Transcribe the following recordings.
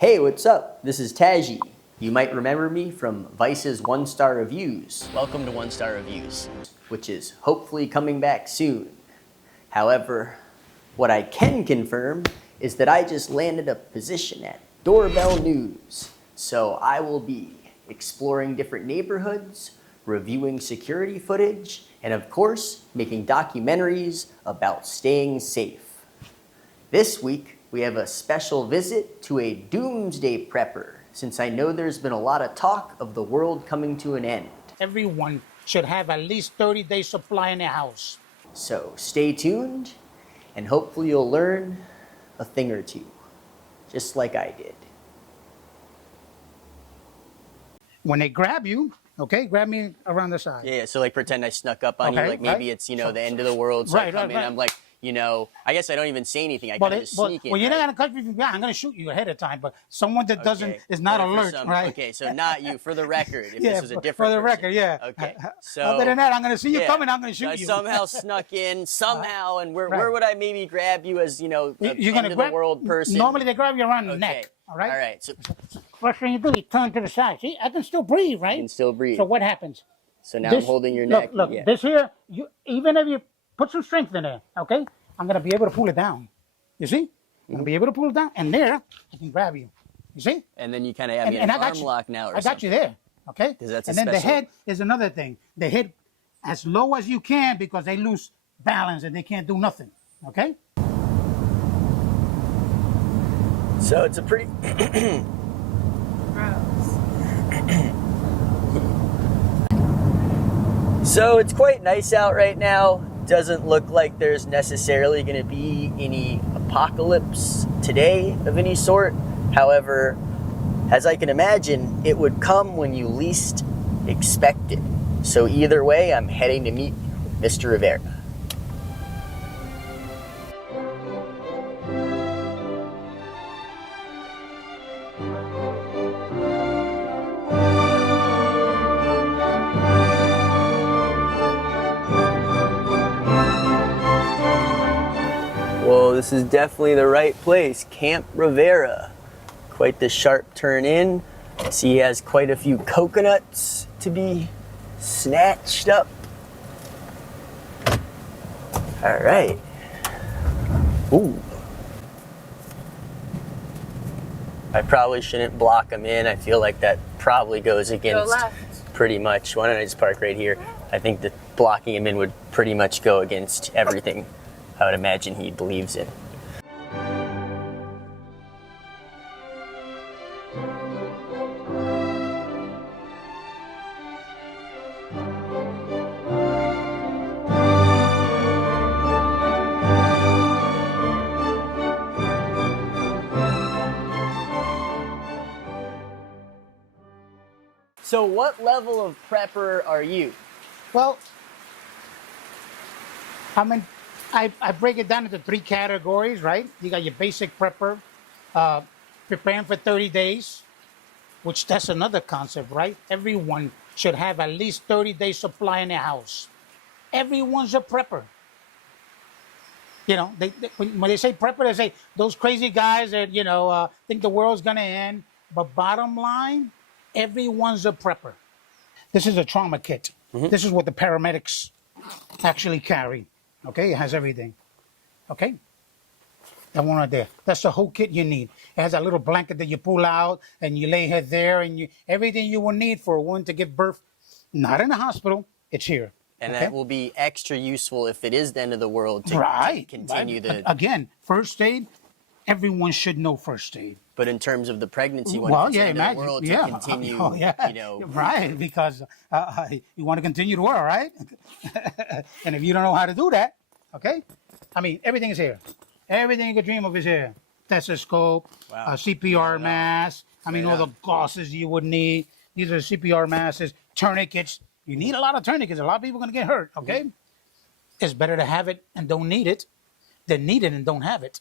Hey, what's up? This is Taji. You might remember me from Vice's one-star reviews. Welcome to one-star reviews, which is hopefully coming back soon. However, what I can confirm is that I just landed a position at Doorbell News. So I will be exploring different neighborhoods, reviewing security footage, and of course, making documentaries about staying safe. This week, we have a special visit to a doomsday prepper, since I know there's been a lot of talk of the world coming to an end. Everyone should have at least 30 days supply in their house. So stay tuned, and hopefully you'll learn a thing or two, just like I did. When they grab you, okay, grab me around the side. Yeah, so like pretend I snuck up on you, like maybe it's, the end of the world, so I come in, I'm like, I guess I don't even say anything. I kind of just sneak in. Well, you're not going to cut me from behind. I'm going to shoot you ahead of time. But someone that is not alert, right? Okay, so not you, for the record. If this was a different for the person. record, yeah. Okay, so other than that, I'm going to see you coming. I'm going to shoot you. I somehow snuck in, and where would I maybe grab you as, you're going to grab the world person? Normally they grab you around the neck. All right. All right. So first thing you do, you turn to the side. See, I can still breathe, right? You can still breathe. So what happens? So now I'm holding your neck. Look, this here. Even if you put some strength in there, okay. I'm going to be able to pull it down. You see? I'm going to be able to pull it down. And there, I can grab you. You see? And then you kind of have me in an arm lock now or something. I got you there. Okay? That's and then the head is another thing. The head as low as you can because they lose balance and they can't do nothing. Okay? So it's a pretty... So it's quite nice out right now. Doesn't look like there's necessarily going to be any apocalypse today of any sort. However, as I can imagine, it would come when you least expect it. So either way, I'm heading to meet Mr. Rivera. Well, this is definitely the right place, Camp Rivera. Quite the sharp turn in. See, he has quite a few coconuts to be snatched up. All right. Ooh. I probably shouldn't block him in. I feel like that probably goes against pretty much. Why don't I just park right here? I think that blocking him in would pretty much go against everything I would imagine he believes in. So what level of prepper are you? Well, I break it down into 3 categories, right? You got your basic prepper, preparing for 30 days, which that's another concept, right? Everyone should have at least 30 days supply in their house. Everyone's a prepper. When they say prepper, they say those crazy guys that, think the world's going to end. But bottom line, everyone's a prepper. This is a trauma kit. This is what the paramedics actually carry. Okay, it has everything. Okay, that one right there. That's the whole kit you need. It has a little blanket that you pull out and you lay her there, and everything you will need for a woman to give birth. Not in the hospital. It's here. And that will be extra useful if it is the end of the world to continue the... Again, first aid. Everyone should know first aid. But in terms of the pregnancy, the world to continue, Right, because you want to continue to work, right? And if you don't know how to do that, okay? I mean, everything is here. Everything you could dream of is here. Stethoscope, CPR mask. I mean, all the gauzes you would need. These are CPR masks, tourniquets. You need a lot of tourniquets. A lot of people are going to get hurt, okay? It's better to have it and don't need it than need it and don't have it.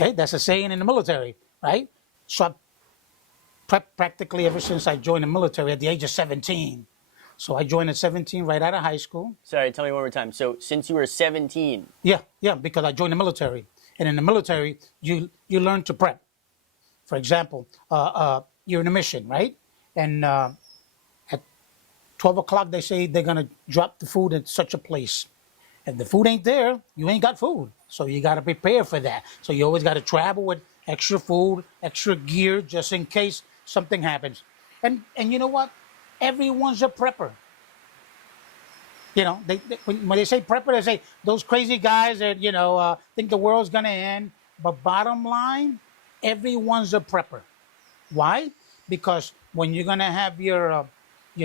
Okay, that's a saying in the military, right? So I prepped practically ever since I joined the military at the age of 17. So I joined at 17 right out of high school. Sorry, tell me one more time. So since you were 17? Yeah, because I joined the military. And in the military, you learn to prep. For example, you're in a mission, right? And at 12 o'clock, they say they're going to drop the food at such a place. If the food ain't there, you ain't got food. So you got to prepare for that. So you always got to travel with extra food, extra gear, just in case something happens. And you know what? Everyone's a prepper. You know, when they say prepper, they say those crazy guys that, think the world's going to end. But bottom line, everyone's a prepper. Why? Because when you're going to have your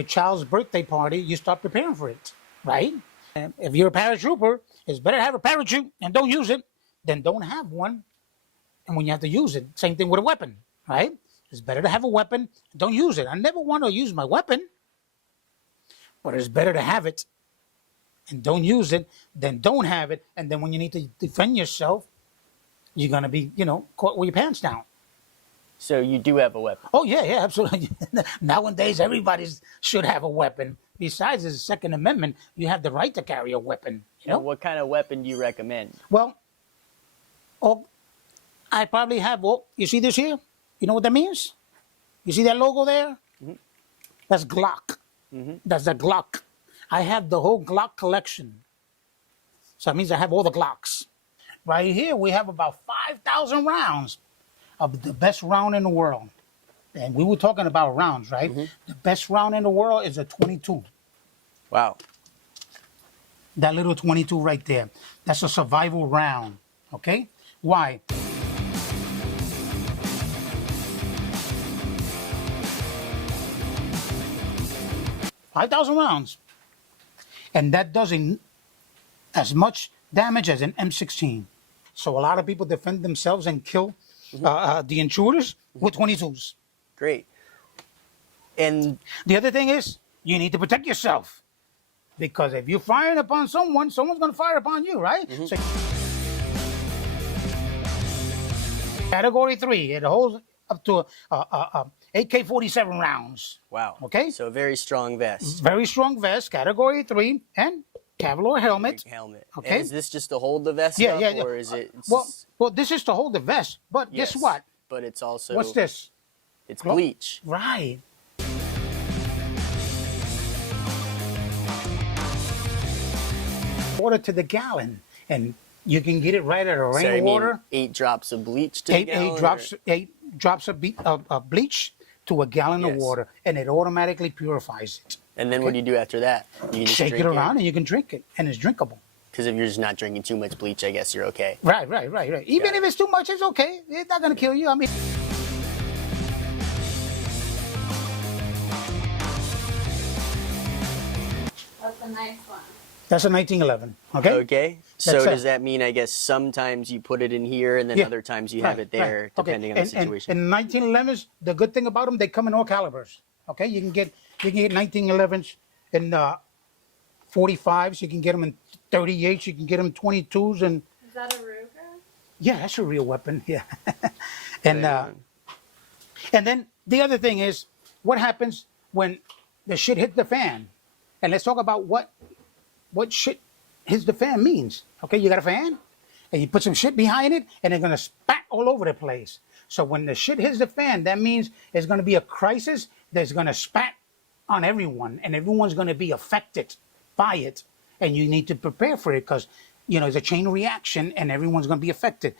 child's birthday party, you start preparing for it, right? And if you're a paratrooper, it's better to have a parachute and don't use it than don't have one. And when you have to use it, same thing with a weapon, right? It's better to have a weapon and don't use it. I never want to use my weapon, but it's better to have it and don't use it than don't have it. And then when you need to defend yourself, you're going to be, caught with your pants down. So you do have a weapon? Oh, yeah, absolutely. Nowadays, everybody should have a weapon. Besides the Second Amendment, you have the right to carry a weapon. Well, what kind of weapon do you recommend? Well, I probably have, you see this here? You know what that means? You see that logo there? Mm-hmm. That's Glock. Mm-hmm. That's the Glock. I have the whole Glock collection. So that means I have all the Glocks. Right here, we have about 5,000 rounds of the best round in the world. And we were talking about rounds, right? Mm-hmm. The best round in the world is a 22. Wow. That little 22 right there. That's a survival round, okay? Why? $5,000 rounds. And that doesn't as much damage as an M16. So a lot of people defend themselves and kill the intruders with 22s. Great. And the other thing is, you need to protect yourself. Because if you're firing upon someone's going to fire upon you, right? Mm-hmm. So, Category 3, it holds up to AK-47 rounds. Wow. Okay? So a very strong vest. Very strong vest, Category 3, and Kevlar helmet. Helmet. Okay. And is this just to hold the vest yeah, up, yeah. or is it... Well, this is to hold the vest, but yes, guess what? But it's also... What's this? It's bleach. Right. Water to the gallon, and you can get it right at a rainwater. 8 drops of bleach to the gallon? 8 drops of bleach to a gallon of water, and it automatically purifies it. And then what do you do after that? You can just shake it around, and you can drink it, and it's drinkable. Because if you're just not drinking too much bleach, I guess you're okay. Right. Even if it's too much, it's okay. It's not going to kill you. I mean... That's a nice one. That's a 1911, okay? Okay. So does that mean, I guess, sometimes you put it in here and then other times you have it there, depending on the situation? And 1911s, the good thing about them, they come in all calibers, okay? You can get 1911s in 45s, you can get them in 38s, you can get them 22s. And is that a Ruger? Yeah, that's a real weapon, yeah. And then the other thing is, what happens when the shit hit the fan? And let's talk about what shit hits the fan means. Okay, you got a fan, and you put some shit behind it, and they're going to spat all over the place. So when the shit hits the fan, that means there's going to be a crisis that's going to spat on everyone, and everyone's going to be affected by it. And you need to prepare for it because, it's a chain reaction, and everyone's going to be affected.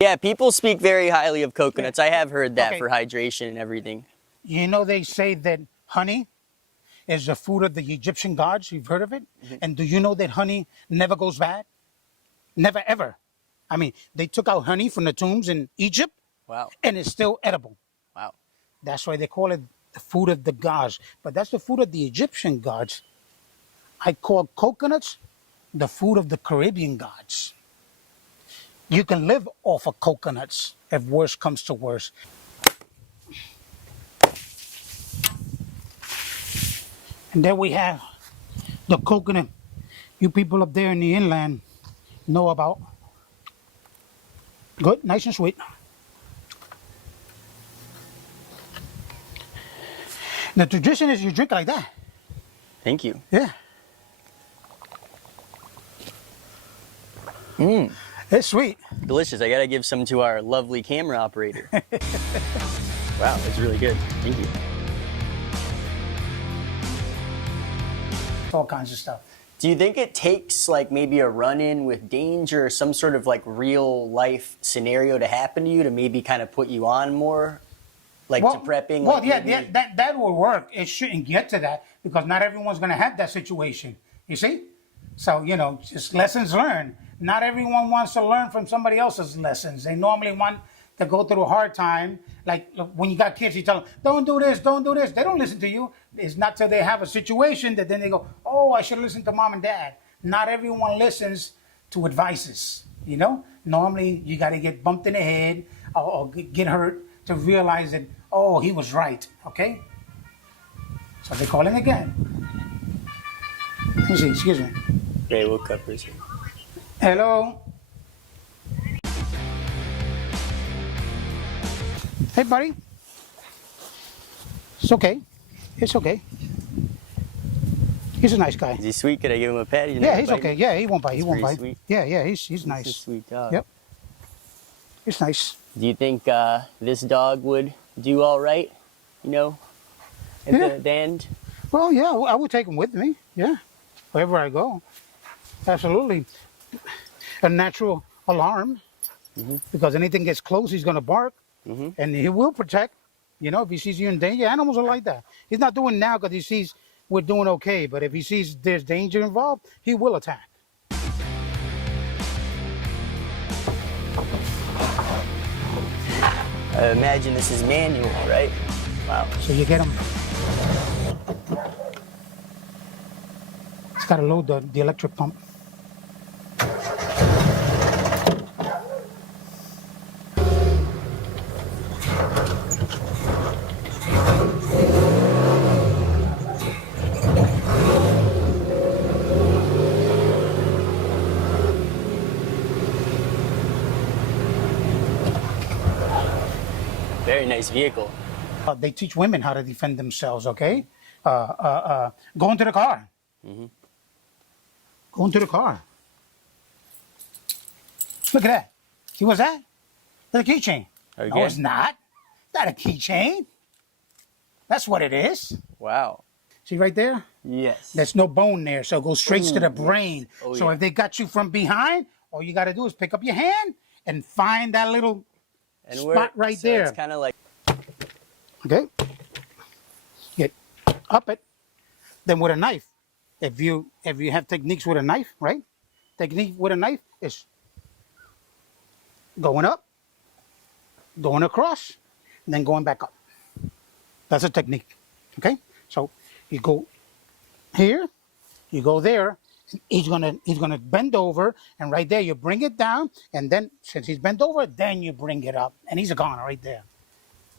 Yeah, people speak very highly of coconuts. I have heard that for hydration and everything. They say that honey is the food of the Egyptian gods. You've heard of it? Mm-hmm. And do you know that honey never goes bad? Never, ever. I mean, they took out honey from the tombs in Egypt. Wow. And it's still edible. Wow. That's why they call it the food of the gods. But that's the food of the Egyptian gods. I call coconuts the food of the Caribbean gods. You can live off of coconuts if worse comes to worse. And there we have the coconut you people up there in the inland know about. Good, nice and sweet. The tradition is you drink it like that. Thank you. Yeah. It's sweet. Delicious. I gotta give some to our lovely camera operator. Wow, it's really good. Thank you. All kinds of stuff. Do you think it takes like maybe a run-in with danger or some sort of like real life scenario to happen to you to maybe kind of put you on more, like to prepping? Well, like yeah, maybe... that will work. It shouldn't get to that because not everyone's going to have that situation. You see? So, you know, just lessons learned. Not everyone wants to learn from somebody else's lessons. They normally want to go through a hard time. Like when you got kids, you tell them, don't do this, don't do this. They don't listen to you. It's not till they have a situation that then they go, oh, I should listen to mom and dad. Not everyone listens to advices, you know? Normally, you got to get bumped in the head or get hurt to realize that, oh, he was right, okay? So they're calling again. Let me see, excuse me. Okay, we'll cover it. Hello? Hey, buddy. It's okay. It's okay. He's a nice guy. Is he sweet? Could I give him a pet? Yeah, he's okay. Yeah, he won't bite. He won't bite. Sweet. Yeah, he's nice. He's a sweet dog. Yep. He's nice. Do you think this dog would do all right, you know, at the end? Well, yeah, I would take him with me. Yeah, wherever I go. Absolutely. A natural alarm. Because anything gets close, he's going to bark. And he will protect. You know, if he sees you in danger, animals are like that. He's not doing now because he sees we're doing okay. But if he sees there's danger involved, he will attack. I imagine this is manual, right? Wow. So you get him. It's got to load the electric pump. Very nice vehicle. They teach women how to defend themselves, okay? Go into the car. Go into the car. Look at that. See what's that? That's a keychain. Okay. No, it's not. Not a keychain. That's what it is. Wow. See right there? Yes. There's no bone there, so it goes straight to the brain. Oh, so if they got you from behind, all you got to do is pick up your hand and find that little spot right there. It's kind of like... Okay. Get up it. Then with a knife. If you have techniques with a knife, right? Technique with a knife is going up, going across, and then going back up. That's a technique. Okay? So you go here, you go there, he's gonna bend over, and right there you bring it down, and then since he's bent over, then you bring it up. And he's a goner right there.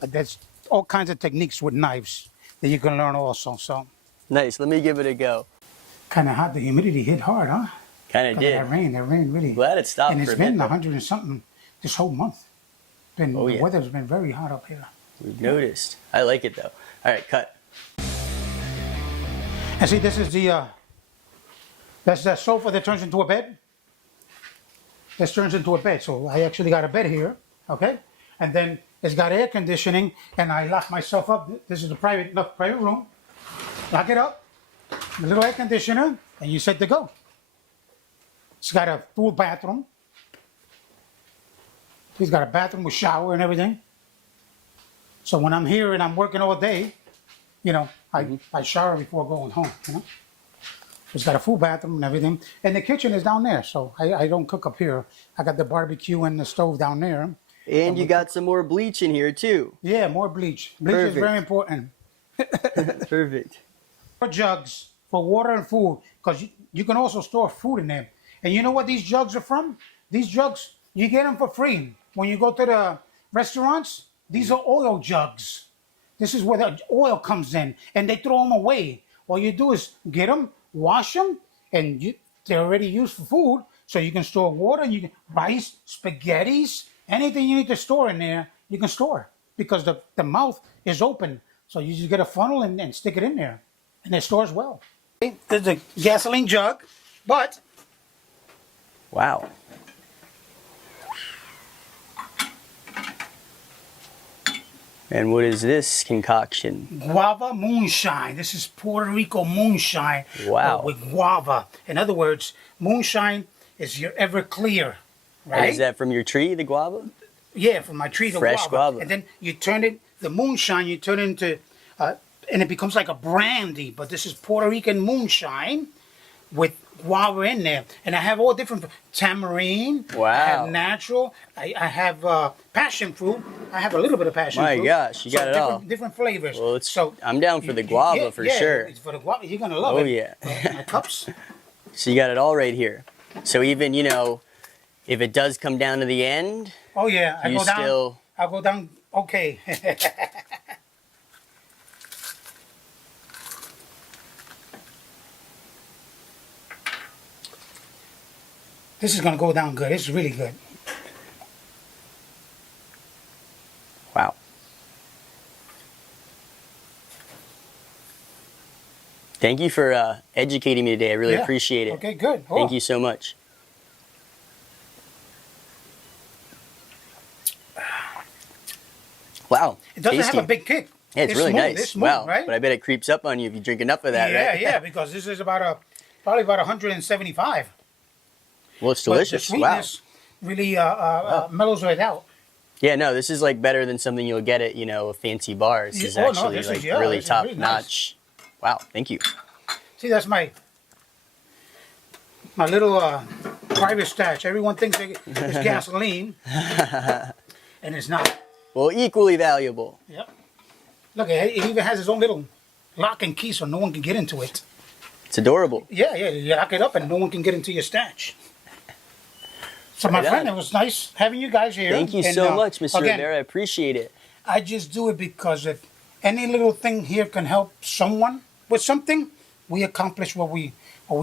But there's all kinds of techniques with knives that you can learn also. So Nice. Let me give it a go. kind of hot. The humidity hit hard, huh? Kind of did. That rain really. Glad it stopped And for it's a been bit. 100 and something this whole month. The yeah. weather's been very hot up here. We've noticed. I like it though. All right, cut. And see, this is that's the sofa that turns into a bed. This turns into a bed. So I actually got a bed here, okay? And then it's got air conditioning, and I lock myself up. This is a private room. Lock it up, the little air conditioner, and you're set to go. It's got a full bathroom. He's got a bathroom with shower and everything. So when I'm here and I'm working all day, you know, I shower before going home, you know. It's got a full bathroom and everything. And the kitchen is down there, so I don't cook up here. I got the barbecue and the stove down there. And you got some more bleach in here too. Yeah, more bleach. Bleach is Perfect. very important. Perfect. More jugs for water and food, because you can also store food in them. And you know what these jugs are from? These jugs, you get them for free. When you go to the restaurants, these are oil jugs. This is where the oil comes in, and they throw them away. All you do is get them, wash them, and they're already used for food, so you can store water, rice, spaghettis, anything you need to store in there, you can store, because the mouth is open. So you just get a funnel and stick it in there, and it stores well. There's a gasoline jug, but Wow. And what is this concoction? Guava moonshine. This is Puerto Rico moonshine. Wow. With guava. In other words, moonshine is your Everclear, right? And is that from your tree, the guava? Yeah, from my tree, the Fresh guava. And then you turn it, the moonshine, you turn it into, and it becomes like a brandy. But this is Puerto Rican moonshine with guava in there. And I have all different, tamarind. Wow. I have natural. I have passion fruit. I have a little bit of passion fruit. My gosh, you got it all. Different flavors. Well, so I'm down for the guava for sure. It's for the guava, you're going to love it. Oh, yeah. My cups. So you got it all right here. So even, you know, if it does come down to the end, Oh, yeah. I'll go down, okay. This is going to go down good. It's really good. wow. Thank you for educating me today. I really Yeah. appreciate it. Okay, good. Oh. Thank you so much. Wow. It doesn't tasty. have a big kick. Yeah, it's really smooth. nice. It's smooth, Wow. right? But I bet it creeps up on you if you drink enough of that, yeah, right? yeah, because this is probably about 175. Well, it's But delicious. the Wow. sweetness really mellows it out. Yeah, no, this is like better than something you'll get at, you know, a fancy bar. This is Oh, no, actually this is- like yeah, really this is top really nice. notch. Wow, thank you. See, that's my little private stash. Everyone thinks it's gasoline, and it's not. Well, equally valuable. Yep. Look, it even has its own little lock and key, so no one can get into it. It's adorable. Yeah, yeah. You lock it up, and no one can get into your stash. So, my Right friend, on. it was nice having you guys here. Thank you And, so much, Mr. again, Rivera. I appreciate it. I just do it because if any little thing here can help someone with something, we accomplish what we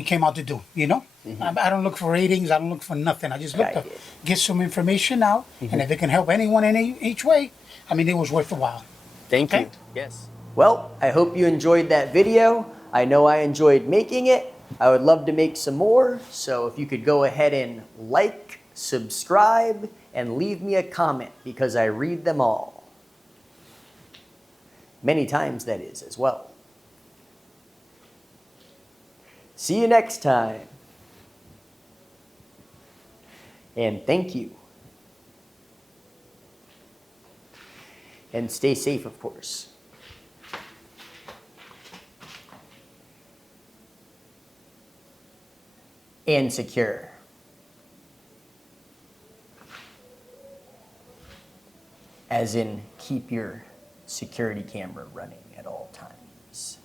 came out to do. You know, I don't look for ratings. I don't look for nothing. I just look to get some information out, and if it can help anyone in each way, I mean, it was worth the while. Thank Okay. you. Yes. Well, I hope you enjoyed that video. I know I enjoyed making it. I would love to make some more. So if you could go ahead and like, subscribe, and leave me a comment because I read them all. Many times, that is, as well. See you next time. And thank you. And stay safe, of course. And secure. As in, keep your security camera running at all times.